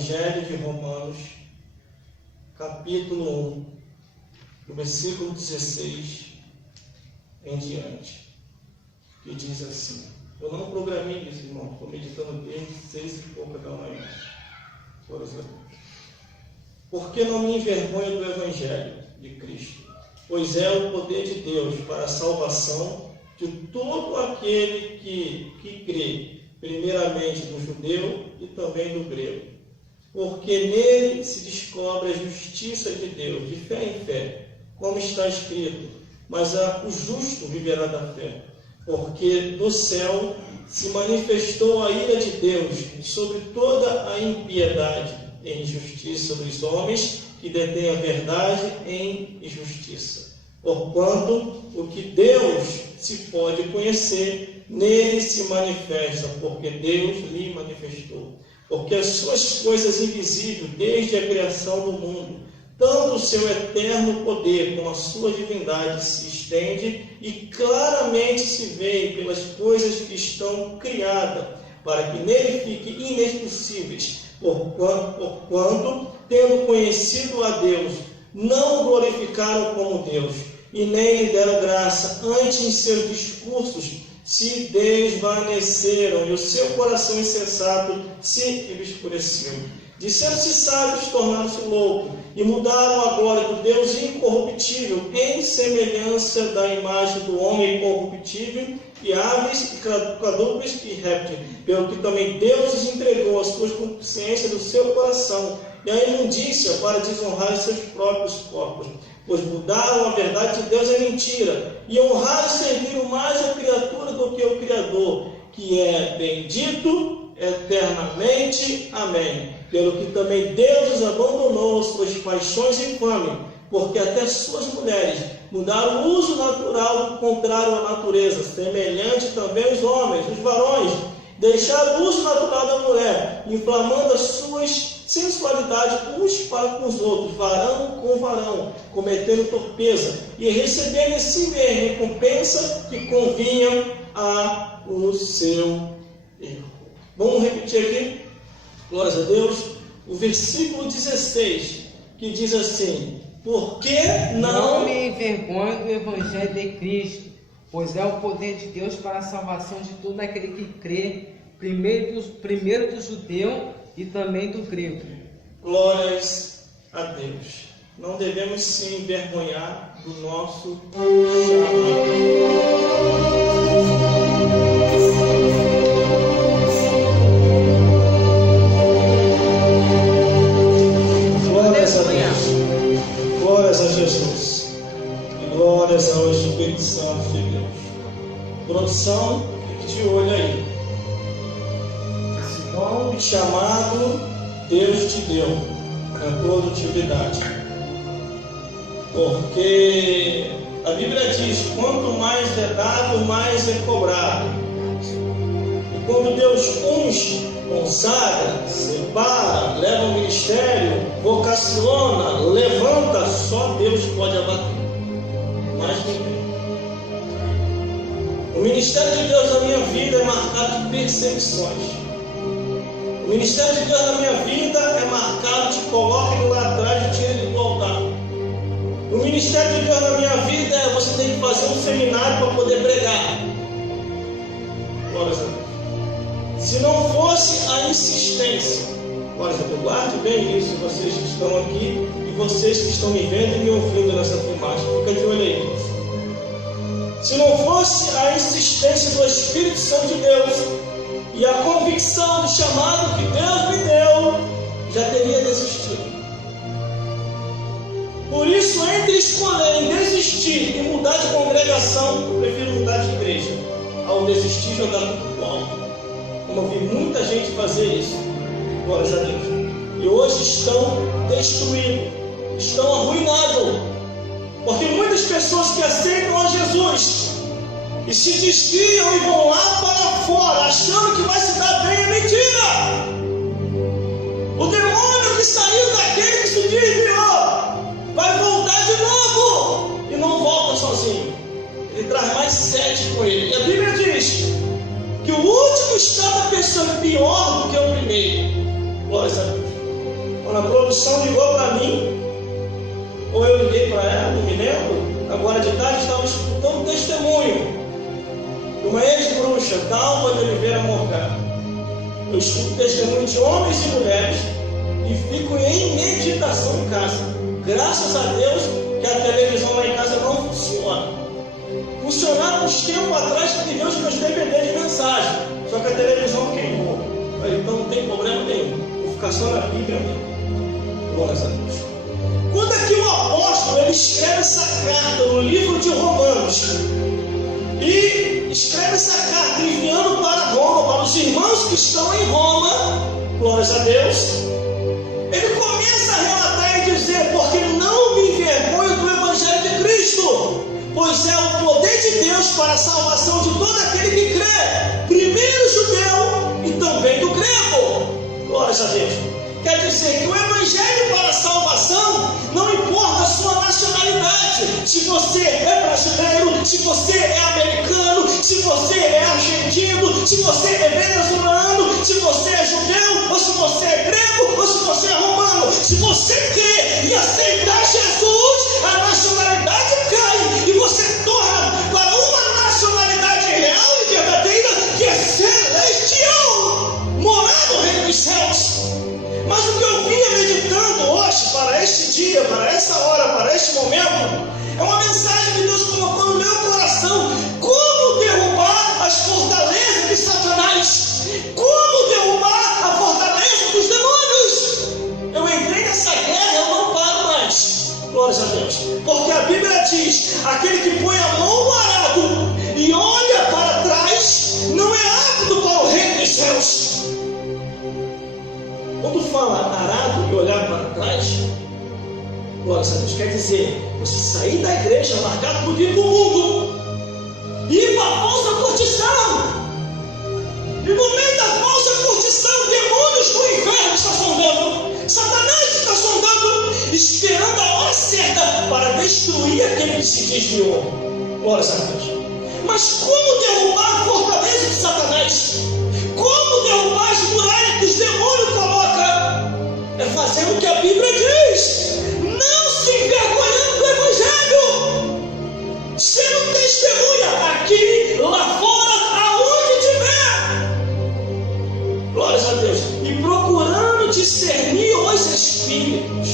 Evangelho de Romanos, capítulo 1, do versículo 16 em diante, que diz assim. Eu não programei isso, irmão. Estou meditando desde 6 e pouca da manhã. Por exemplo. Porque não me envergonho do Evangelho de Cristo, pois é o poder de Deus para a salvação de todo aquele que crê, primeiramente do judeu e também do grego. Porque nele se descobre a justiça de Deus, de fé em fé, como está escrito, mas o justo viverá da fé. Porque do céu se manifestou a ira de Deus sobre toda a impiedade e injustiça dos homens que detêm a verdade em injustiça. Porquanto o que Deus se pode conhecer, nele se manifesta, porque Deus lhe manifestou. Porque as suas coisas invisíveis, desde a criação do mundo, tanto o seu eterno poder como a sua divindade se estende e claramente se vê pelas coisas que estão criadas, para que nele fiquem inexpulsíveis, porquanto, tendo conhecido a Deus, não o glorificaram como Deus, e nem lhe deram graça, antes em seus discursos se desvaneceram, e o seu coração insensato se obscureceu. Disseram-se sábios, tornaram-se loucos, e mudaram a glória do Deus incorruptível em semelhança da imagem do homem corruptível, e aves, e quadrúpedes e répteis, pelo que também Deus lhes entregou as suas consciências do seu coração, e a imundícia para desonrar os seus próprios corpos, pois mudaram a verdade de Deus em mentira, e honraram e serviram mais a criatura do que o Criador, que é bendito eternamente. Amém. Pelo que também Deus os abandonou suas paixões infames, porque até suas mulheres mudaram o uso natural contrário à natureza, semelhante também aos homens, os varões, deixaram o uso natural da mulher, inflamando as suas sensualidades uns para com os outros, varão com varão, cometendo torpeza, e recebendo em si mesmo recompensa que convinha ao seu erro. Vamos repetir aqui? Glórias a Deus. O versículo 16, que diz assim: porque não me envergonho do Evangelho de Cristo, pois é o poder de Deus para a salvação de todo aquele que crê, primeiro do judeu e também do grego. Glórias a Deus. Não devemos se envergonhar do nosso chamado. Glórias a Deus. Glórias a Jesus. E glórias ao Espírito Santo de Deus. Produção, fique de olho aí. Esse dom chamado Deus te deu com produtividade. Porque a Bíblia diz: quanto mais é dado, mais é cobrado. E quando Deus unge, consagra, separa, leva ao ministério, vocaciona, levanta, só Deus pode abater. Mais ninguém. O ministério de Deus na minha vida é marcado de perseguições. O ministério de Deus na minha vida é marcado de coloca ele lá atrás e tira ele do altar. O ministério de Deus na minha vida é você tem que fazer um seminário para poder pregar. Glórias a Deus. Se não fosse a insistência, glórias a Deus, guarde bem isso, vocês que estão aqui e vocês que estão me vendo e me ouvindo nessa filmagem, fica de olho aí. Se não fosse a insistência do Espírito Santo de Deus e a convicção do chamado que Deus me deu, já teria desistido. Por isso, entre escolher em desistir e mudar de congregação, eu prefiro mudar de igreja, ao desistir e jogar tudo pro alto. Como eu vi muita gente fazer isso, glórias a Deus. E hoje estão destruídos, estão arruinados, porque muitas pessoas que aceitam a Jesus e se desviam e vão lá para fora, achando que vai se dar bem, é mentira. O demônio que saiu daquele que se desviou vai voltar de novo e não volta sozinho. Ele traz mais 7 com ele. E a Bíblia diz que o último está da pessoa pior do que o primeiro. Glórias a Deus. Quando a produção ligou para mim, ou eu liguei para ela, não me lembro, agora de tarde estava escutando um testemunho de uma ex-bruxa, Dalva de Oliveira Morgado. Eu escuto testemunho de homens e mulheres e fico em meditação em casa. Graças a Deus que a televisão lá em casa não funciona. Funcionava uns tempos atrás que deu os meus DVD de mensagem, só que a televisão queimou. Então não tem problema nenhum, vou ficar só na Bíblia mesmo. Glórias a Deus. Quando aqui o apóstolo ele escreve essa carta no livro de Romanos e escreve essa carta enviando para Roma, para os irmãos que estão em Roma, glórias a Deus, ele começa a relatar e dizer: porque não me envergonho do Evangelho de Cristo, pois é o poder de Deus para a salvação de todo aquele que crê, primeiro judeu e também do grego. Glórias a Deus. Quer dizer que o Evangelho para a salvação não importa a sua nacionalidade. Se você é brasileiro, se você é americano, se você é argentino, se você é venezuelano, se você é judeu, ou se você é grego, ou se você é romano. Se você crê e aceitar Jesus, a nacionalidade cai e você torna para uma nacionalidade real e verdadeira, que é celestial, morar no reino dos céus. Mas o que eu vinha meditando hoje, para este dia, para essa hora, para este momento, é uma mensagem que Deus colocou no meu coração. Como derrubar as fortalezas de Satanás? Como derrubar a fortaleza dos demônios? Eu entrei nessa guerra, eu não paro mais. Glórias a Deus. Porque a Bíblia diz: aquele que põe a mão no arado e olha para trás, não é apto para o reino dos céus. Quando fala arado e olhar para trás, glórias a Deus, quer dizer você sair da igreja, largar tudo e ir para o mundo, ir para a falsa curtição. E no meio da falsa curtição, demônios do inferno estão sondando, Satanás está sondando, esperando a hora certa para destruir aquele que se desviou. Glórias a Deus. Mas como derrubar a fortaleza de Satanás? Como derrubar as muralhas que os demônios colocam? É fazer o que a Bíblia diz, não se envergonhando do Evangelho, sendo testemunha aqui, lá fora, aonde tiver. Glórias a Deus. E procurando discernir os espíritos.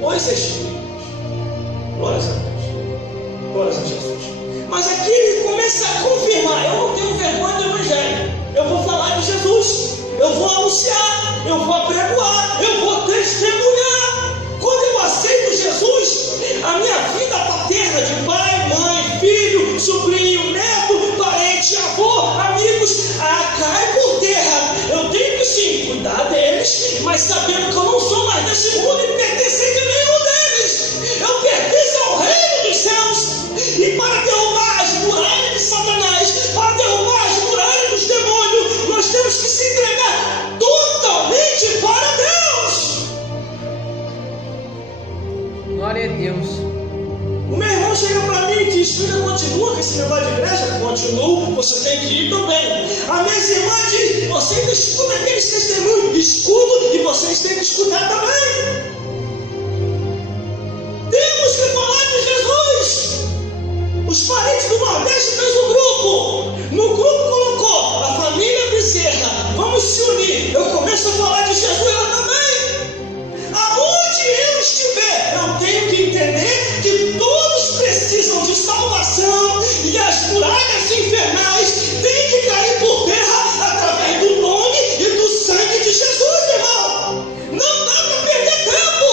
Os espíritos. Glórias a Deus. Glórias a Jesus. Mas aqui ele começa a confirmar: eu não tenho vergonha do Evangelho, eu vou falar de Jesus, eu vou anunciar, eu vou apregoar, eu vou testemunhar. Quando eu aceito Jesus, a minha vida paterna de pai, mãe, filho, sobrinho, neto, parente, avô, amigos, cai por terra. Eu tenho que sim cuidar deles, mas sabendo que eu não sou mais desse mundo e pertencer de nenhum deles. Eu pertenço ao reino dos céus. E para derrubar as muralhas de Satanás, para derrubar as muralhas dos demônios, nós temos que se entregar totalmente para Deus. Glória a Deus. O meu irmão chega para mim e diz: filha, continua com esse negócio de igreja? Continuo, você tem que ir também. A minha irmã diz: você ainda escuta aqueles testemunhos? Escuto, e vocês têm que escutar também. Temos que falar de Jesus. Os parentes do Nordeste fez um grupo. No grupo colocou a família Bezerra. Vamos se unir. Eu começo a falar de Jesus lá também. Aonde eu estiver, eu tenho que entender que todos precisam de salvação e as muralhas infernais têm que cair por terra através do nome e do sangue de Jesus, irmão. Não dá para perder tempo.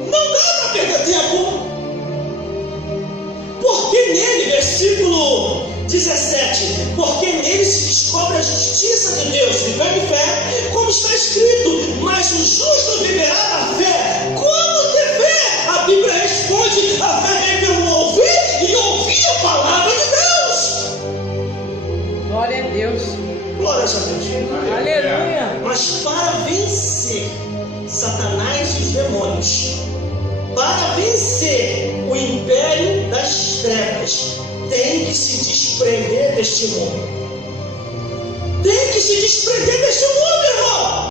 Não dá para perder tempo. Porque nele, versículo 17, porque nele se descobre a justiça de Deus, vivendo em fé, como está escrito: mas o justo viverá da fé. Como ter fé? A Bíblia responde: a fé vem pelo ouvir e ouvir a palavra de Deus. Glória a Deus. Glória a Deus. Aleluia. Mas para vencer Satanás e os demônios, para vencer o império das trevas, tem que se desprender deste mundo. Tem que se desprender